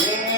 Yeah.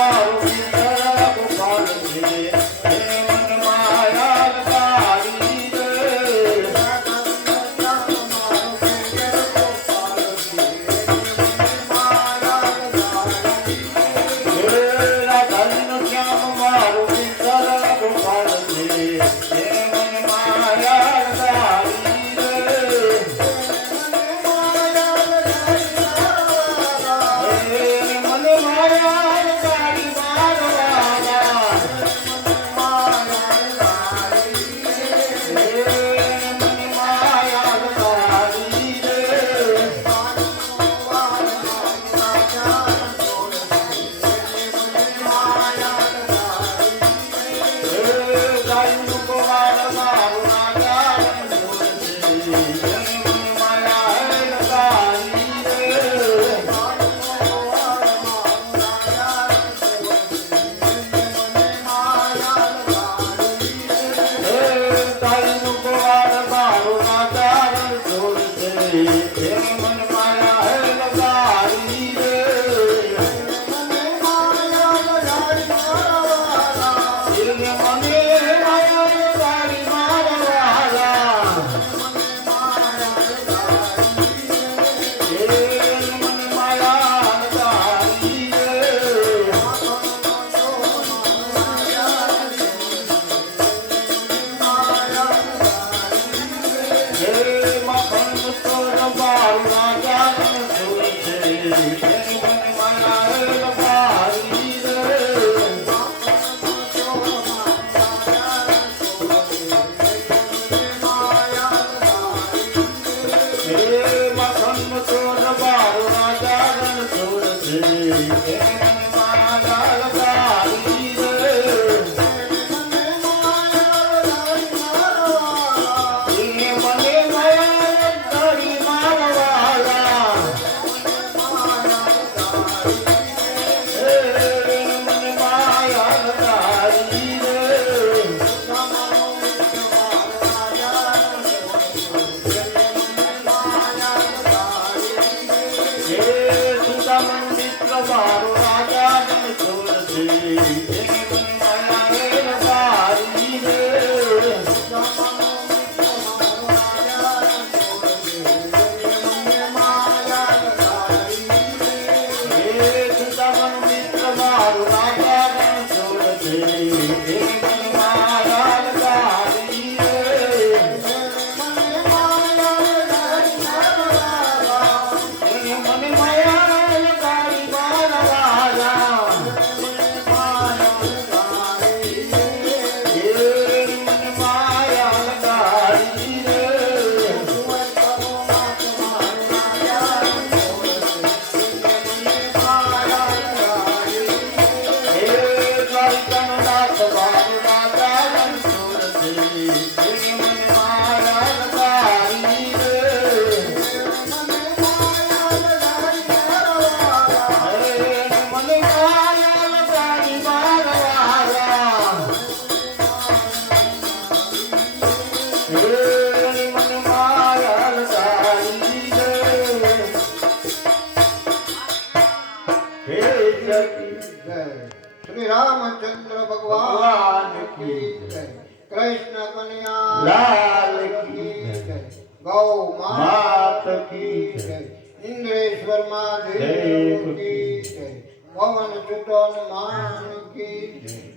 Paulo you. Shri Ramchandra भगवान की कृष्ण कन्या लाल की गौ मात की इंद्रेश्वर महादेव की पवन चुटन मान की जय।